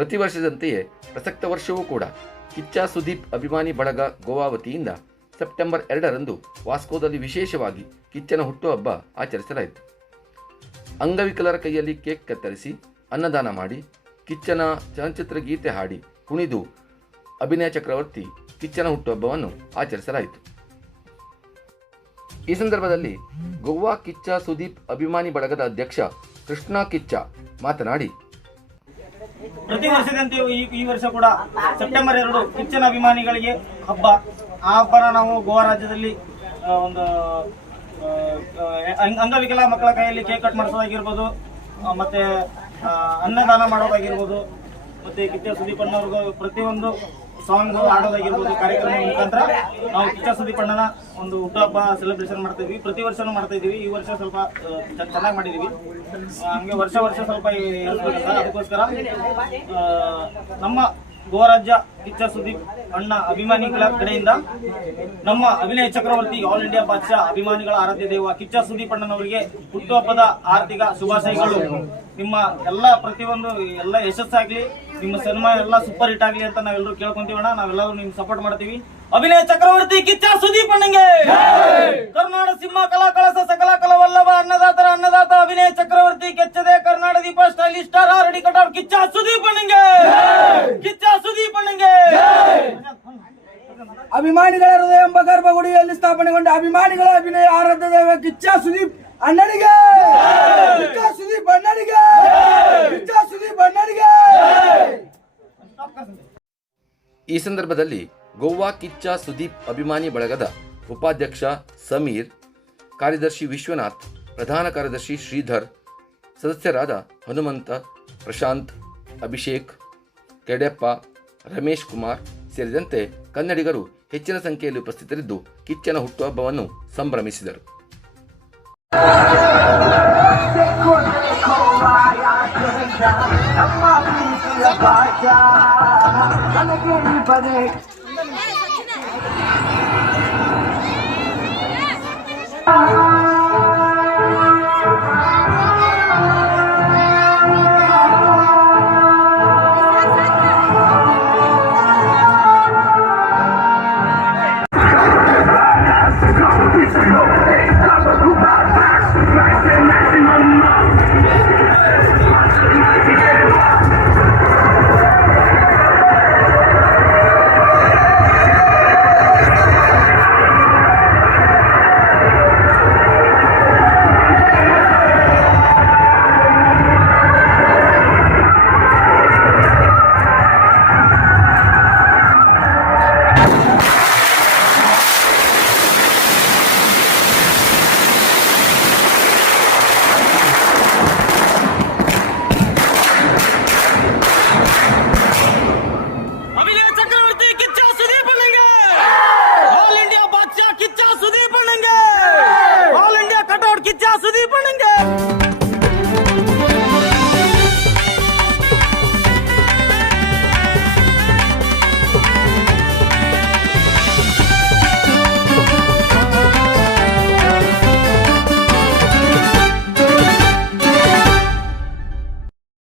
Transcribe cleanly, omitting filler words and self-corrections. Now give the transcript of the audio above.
ಪ್ರತಿ ವರ್ಷದಂತೆಯೇ ಪ್ರಸಕ್ತ ವರ್ಷವೂ ಕೂಡ ಕಿಚ್ಚ ಸುದೀಪ್ ಅಭಿಮಾನಿ ಬಳಗ ಗೋವಾ ವತಿಯಿಂದ ಸೆಪ್ಟೆಂಬರ್ 2ರಂದು ವಾಸ್ಕೋದಲ್ಲಿ ವಿಶೇಷವಾಗಿ ಕಿಚ್ಚನ ಹುಟ್ಟುಹಬ್ಬ ಆಚರಿಸಲಾಯಿತು. ಅಂಗವಿಕಲರ ಕೈಯಲ್ಲಿ ಕೇಕ್ ಕತ್ತರಿಸಿ ಅನ್ನದಾನ ಮಾಡಿ ಕಿಚ್ಚನ ಚಲನಚಿತ್ರ ಗೀತೆ ಹಾಡಿ ಕುಣಿದು ಅಭಿನಯ ಚಕ್ರವರ್ತಿ ಕಿಚ್ಚನ ಹುಟ್ಟುಹಬ್ಬವನ್ನು ಆಚರಿಸಲಾಯಿತು. ಈ ಸಂದರ್ಭದಲ್ಲಿ ಗೋವಾ ಕಿಚ್ಚ ಸುದೀಪ್ ಅಭಿಮಾನಿ ಬಳಗದ ಅಧ್ಯಕ್ಷ ಕೃಷ್ಣ ಕಿಚ್ಚ ಮಾತನಾಡಿ, ಪ್ರತಿ ವರ್ಷದಂತೆಯೂ ಈ ವರ್ಷ ಕೂಡ ಸೆಪ್ಟೆಂಬರ್ 2 ಕಿಚ್ಚನ ಅಭಿಮಾನಿಗಳಿಗೆ ಹಬ್ಬ. ಆ ಹಬ್ಬನ ನಾವು ಗೋವಾ ರಾಜ್ಯದಲ್ಲಿ ಒಂದು ಅಂಗವಿಕಲ ಮಕ್ಕಳ ಕೈಯಲ್ಲಿ ಕೇಕ್ ಕಟ್ ಮಾಡಿಸೋದಾಗಿರ್ಬೋದು, ಮತ್ತೆ ಅನ್ನದಾನ ಮಾಡೋದಾಗಿರ್ಬೋದು, ಮತ್ತೆ ಕಿಚ್ಚ ಸುದೀಪ್ ಅಣ್ಣವ್ರಿಗೂ ಪ್ರತಿಯೊಂದು ಸಾಂಗ್ ಆಡೋದಾಗಿರ್ಬೋದು ಕಾರ್ಯಕ್ರಮ ಮುಖಾಂತರ ನಾವು ಕಿಚ್ಚ ಸುದೀಪ್ ಅಣ್ಣನ ಒಂದು ಹುಟ್ಟುಹಬ್ಬ ಸೆಲೆಬ್ರೇಷನ್ ಮಾಡ್ತಾ ಇದ್ವಿ. ಪ್ರತಿ ವರ್ಷನೂ ಮಾಡ್ತಾ ಇದ್ದೀವಿ. ಈ ವರ್ಷ ಸ್ವಲ್ಪ ಚೆನ್ನಾಗಿ ಮಾಡಿದ್ದೀವಿ. ಹಂಗೆ ವರ್ಷ ಸ್ವಲ್ಪ ಇರ್ಬೇಕಲ್ಲ, ಅದಕ್ಕೋಸ್ಕರ ನಮ್ಮ ಗೋವಾ ರಾಜ್ಯ ಕಿಚ್ಚ ಸುದೀಪ್ ಅಣ್ಣ ಅಭಿಮಾನಿಗಳ ಕಡೆಯಿಂದ ನಮ್ಮ ಅಭಿನಯ ಚಕ್ರವರ್ತಿ ಆಲ್ ಇಂಡಿಯಾ ಬಾದ್ಶಾ ಅಭಿಮಾನಿಗಳ ಆರಾಧ್ಯ ದೇವ ಕಿಚ್ಚ ಸುದೀಪ್ ಅಣ್ಣನವರಿಗೆ ಹುಟ್ಟುಹಬ್ಬದ ಆರ್ಥಿಕ ಶುಭಾಶಯಗಳು. ನಿಮ್ಮ ಎಲ್ಲ ಪ್ರತಿಯೊಂದು ಎಲ್ಲ ಯಶಸ್ಸಾಗ್ಲಿ, ನಿಮ್ಮ ಸಿನಿಮಾ ಎಲ್ಲ ಸೂಪರ್ ಹಿಟ್ ಆಗ್ಲಿ ಅಂತ ನಾವೆಲ್ಲರೂ ಕೇಳ್ಕೊಂತೀವಣ್ಣ. ನಾವೆಲ್ಲರೂ ನಿಮ್ಗೆ ಸಪೋರ್ಟ್ ಮಾಡ್ತೀವಿ. ಅಭಿನಯ ಚಕ್ರವರ್ತಿ ಕಿಚ್ಚ ಸುದೀಪ್ ಅಣ್ಣಂಗೆ ಕರ್ನಾಟಕ ಸಿಂಹ ಕಲಾ ಕಳಸ ಸಕಲ ಕಲವಲ್ಲಭ ಅನ್ನದಾತ ಅಭಿನಯ ಚಕ್ರವರ್ತಿ ಕೆಚ್ಚದೆ ಕರ್ನಾಟಕ ದೀಪ stylish star ready cut Kichcha Sudeep ಅಣ್ಣಂಗೆ ಕಿಚ್ಚ ಸುದೀಪ್ ಅಣ್ಣಂಗೆ. ಅಭಿಮಾನಿಗಳ ಹೃದಯ ಎಂಬ ಗರ್ಭಗುಡಿಯಲ್ಲಿ ಸ್ಥಾಪನೆಗೊಂಡ ಅಭಿಮಾನಿಗಳ ಅಭಿನಯ ಆರಾಧ್ಯ ದೇವ ಕಿಚ್ಚ ಸುದೀಪ್ ಅಣ್ಣನಿಗೆ, ಕಿಚ್ಚ ಸುದೀಪ್ ಅಣ್ಣನಿಗೆ, ಕಿಚ್ಚ ಸುದೀಪ್ ಅಣ್ಣನಿಗೆ. ಈ ಸಂದರ್ಭದಲ್ಲಿ ಗೋವಾ ಕಿಚ್ಚ ಸುದೀಪ್ ಅಭಿಮಾನಿ ಬಳಗದ ಉಪಾಧ್ಯಕ್ಷ ಸಮೀರ್, ಕಾರ್ಯದರ್ಶಿ ವಿಶ್ವನಾಥ್, ಪ್ರಧಾನ ಕಾರ್ಯದರ್ಶಿ ಶ್ರೀಧರ್, ಸದಸ್ಯರಾದ ಹನುಮಂತ, ಪ್ರಶಾಂತ್, ಅಭಿಷೇಕ್, ಕೆಡೆಪ್ಪ, ರಮೇಶ್ ಕುಮಾರ್ ಸೇರಿದಂತೆ ಕನ್ನಡಿಗರು ಹೆಚ್ಚಿನ ಸಂಖ್ಯೆಯಲ್ಲಿ ಉಪಸ್ಥಿತರಿದ್ದು ಕಿಚ್ಚನ ಹುಟ್ಟುಹಬ್ಬವನ್ನು ಸಂಭ್ರಮಿಸಿದರು. Bye.